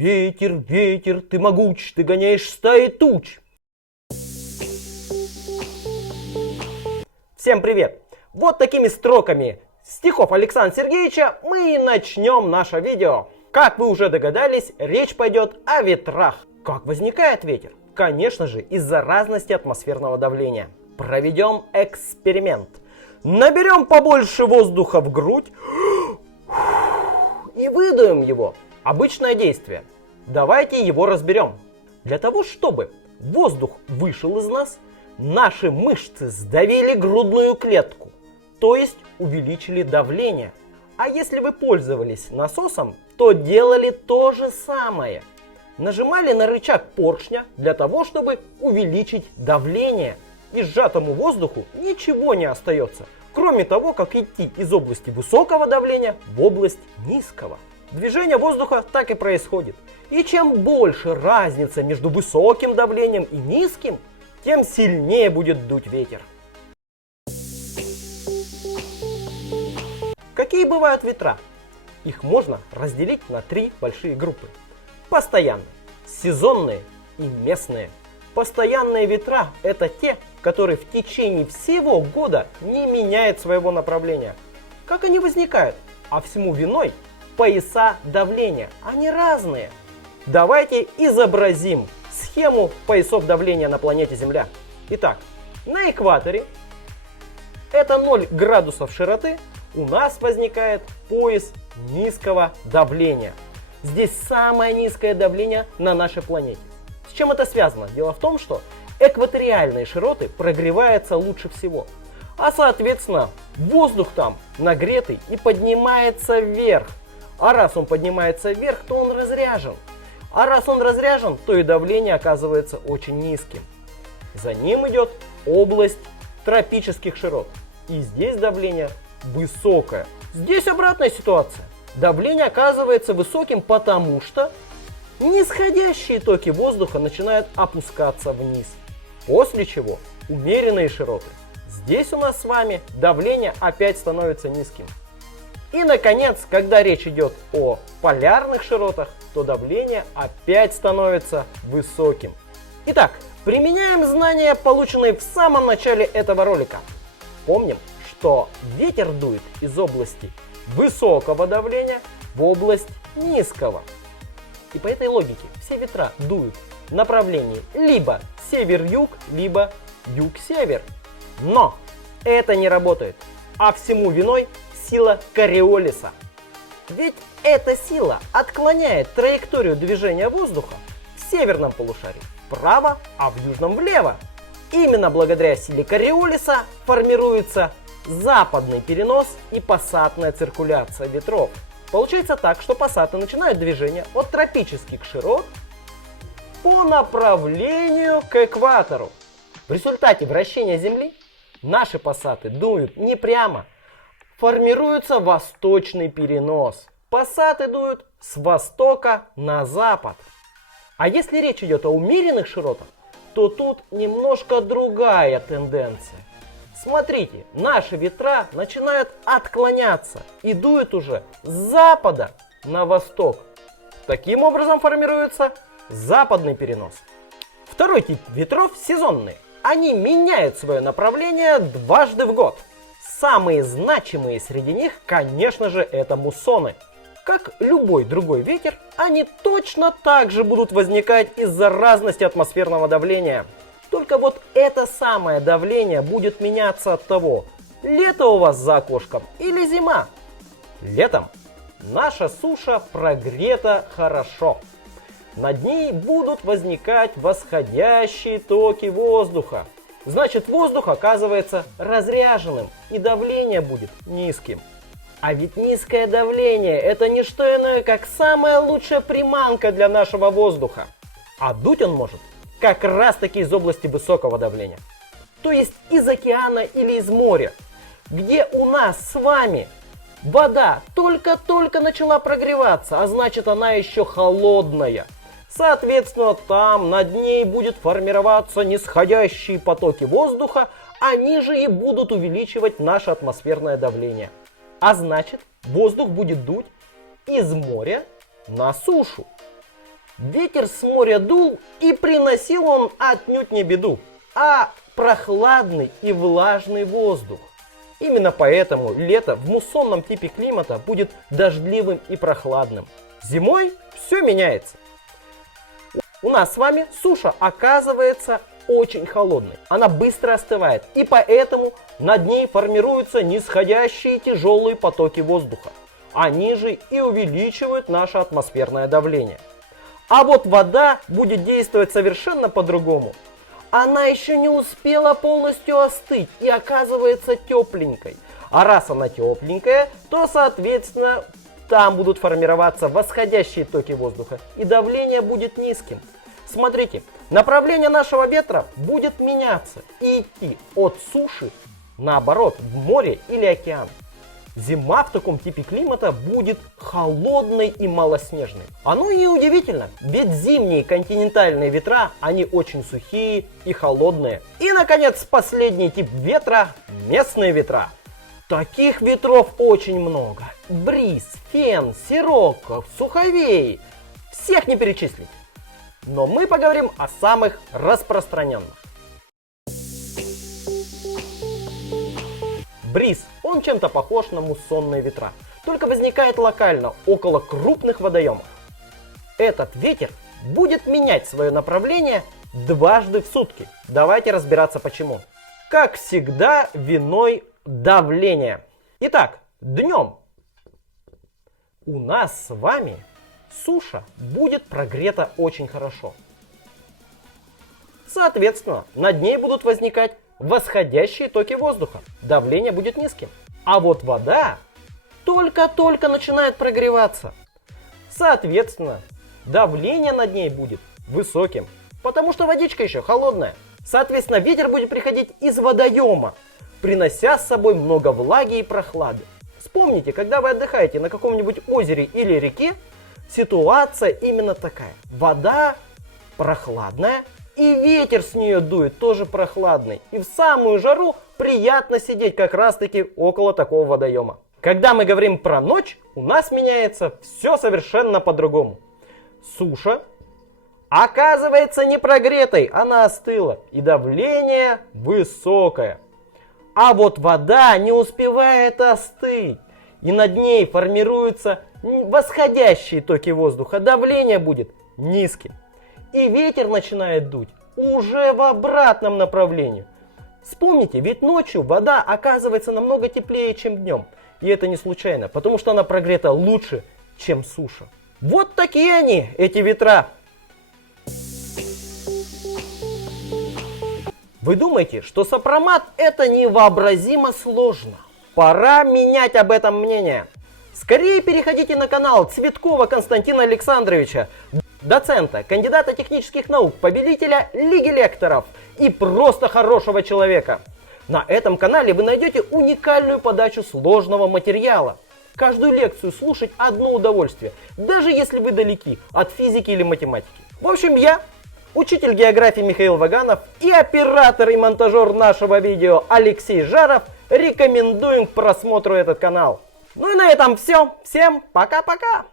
Ветер, ветер, ты могуч, ты гоняешь стаи туч. Всем привет! Вот такими строками стихов Александра Сергеевича мы и начнем наше видео. Как вы уже догадались, речь пойдет о ветрах. Как возникает ветер? Конечно же, из-за разности атмосферного давления. Проведем эксперимент. Наберем побольше воздуха в грудь и выдуем его. Обычное действие. Давайте его разберем. Для того, чтобы воздух вышел из нас, наши мышцы сдавили грудную клетку, то есть увеличили давление. А если вы пользовались насосом, то делали то же самое. Нажимали на рычаг поршня для того, чтобы увеличить давление. И сжатому воздуху ничего не остается, кроме того, как идти из области высокого давления в область низкого. Движение воздуха так и происходит. И чем больше разница между высоким давлением и низким, тем сильнее будет дуть ветер. Какие бывают ветра? Их можно разделить на три большие группы. Постоянные, сезонные и местные. Постоянные ветра – это те, которые в течение всего года не меняют своего направления. Как они возникают? А всему виной пояса давления. Они разные. Давайте изобразим схему поясов давления на планете Земля. Итак, на экваторе, это 0 градусов широты, у нас возникает пояс низкого давления. Здесь самое низкое давление на нашей планете. С чем это связано? Дело в том, что экваториальные широты прогреваются лучше всего. А соответственно, воздух там нагретый и поднимается вверх. А раз он поднимается вверх, то он разряжен. А раз он разряжен, то и давление оказывается очень низким. За ним идет область тропических широт. И здесь давление высокое. Здесь обратная ситуация. Давление оказывается высоким, потому что нисходящие токи воздуха начинают опускаться вниз. После чего умеренные широты. Здесь у нас с вами давление опять становится низким. И наконец, когда речь идет о полярных широтах, то давление опять становится высоким. Итак, применяем знания, полученные в самом начале этого ролика. Помним, что ветер дует из области высокого давления в область низкого. И по этой логике все ветра дуют в направлении либо север-юг, либо юг-север. Но это не работает, а всему виной сила Кориолиса. Ведь эта сила отклоняет траекторию движения воздуха в северном полушарии вправо, а в южном влево. Именно благодаря силе Кориолиса формируется западный перенос и пассатная циркуляция ветров. Получается так, что пассаты начинают движение от тропических широт по направлению к экватору. В результате вращения Земли наши пассаты дуют не прямо, формируется восточный перенос. Пассаты дуют с востока на запад. А если речь идет о умеренных широтах, то тут немножко другая тенденция. Смотрите, наши ветра начинают отклоняться и дуют уже с запада на восток. Таким образом формируется западный перенос. Второй тип ветров сезонные. Они меняют свое направление дважды в год. Самые значимые среди них, конечно же, это муссоны. Как любой другой ветер, они точно так же будут возникать из-за разности атмосферного давления. Только вот это самое давление будет меняться от того, лето у вас за окошком или зима. Летом наша суша прогрета хорошо. Над ней будут возникать восходящие токи воздуха. Значит, воздух оказывается разряженным и давление будет низким. А ведь низкое давление – это не что иное, как самая лучшая приманка для нашего воздуха. А дуть он может как раз таки из области высокого давления. То есть из океана или из моря, где у нас с вами вода только-только начала прогреваться, а значит она еще холодная. Соответственно, там над ней будет формироваться нисходящие потоки воздуха, они же и будут увеличивать наше атмосферное давление. А значит, воздух будет дуть из моря на сушу. Ветер с моря дул, и приносил он отнюдь не беду, а прохладный и влажный воздух. Именно поэтому лето в муссонном типе климата будет дождливым и прохладным. Зимой все меняется. У нас с вами суша оказывается очень холодной. Она быстро остывает, и поэтому над ней формируются нисходящие тяжелые потоки воздуха. Они же и увеличивают наше атмосферное давление. А вот вода будет действовать совершенно по-другому. Она еще не успела полностью остыть и оказывается тепленькой. А раз она тепленькая, то соответственно там будут формироваться восходящие токи воздуха, и давление будет низким. Смотрите, направление нашего ветра будет меняться и идти от суши, наоборот, в море или океан. Зима в таком типе климата будет холодной и малоснежной. Оно и удивительно, ведь зимние континентальные ветра, они очень сухие и холодные. И, наконец, последний тип ветра – местные ветра. Таких ветров очень много. Бриз, фен, сирокко, суховей. Всех не перечислить. Но мы поговорим о самых распространенных. Бриз, он чем-то похож на муссонные ветра, только возникает локально, около крупных водоемов. Этот ветер будет менять свое направление дважды в сутки. Давайте разбираться почему. Как всегда, виной давление. Итак, днем у нас с вами суша будет прогрета очень хорошо. Соответственно, над ней будут возникать восходящие токи воздуха. Давление будет низким. А вот вода только-только начинает прогреваться. Соответственно, давление над ней будет высоким, потому что водичка еще холодная. Соответственно, ветер будет приходить из водоема, принося с собой много влаги и прохлады. Вспомните, когда вы отдыхаете на каком-нибудь озере или реке, ситуация именно такая. Вода прохладная, и ветер с нее дует тоже прохладный. И в самую жару приятно сидеть как раз таки около такого водоема. Когда мы говорим про ночь, у нас меняется все совершенно по-другому. Суша оказывается не прогретой, она остыла, и давление высокое. А вот вода не успевает остыть, и над ней формируются восходящие токи воздуха, давление будет низким. И ветер начинает дуть уже в обратном направлении. Вспомните, ведь ночью вода оказывается намного теплее, чем днем. И это не случайно, потому что она прогрета лучше, чем суша. Вот такие они, эти ветра. Вы думаете, что сопромат это невообразимо сложно? Пора менять об этом мнение. Скорее переходите на канал Цветкова Константина Александровича, доцента, кандидата технических наук, победителя Лиги лекторов и просто хорошего человека. На этом канале вы найдете уникальную подачу сложного материала. Каждую лекцию слушать одно удовольствие, даже если вы далеки от физики или математики. В общем, я, учитель географии Михаил Ваганов и оператор и монтажер нашего видео Алексей Жаров рекомендуем к просмотру этот канал. Ну и на этом все. Всем пока-пока!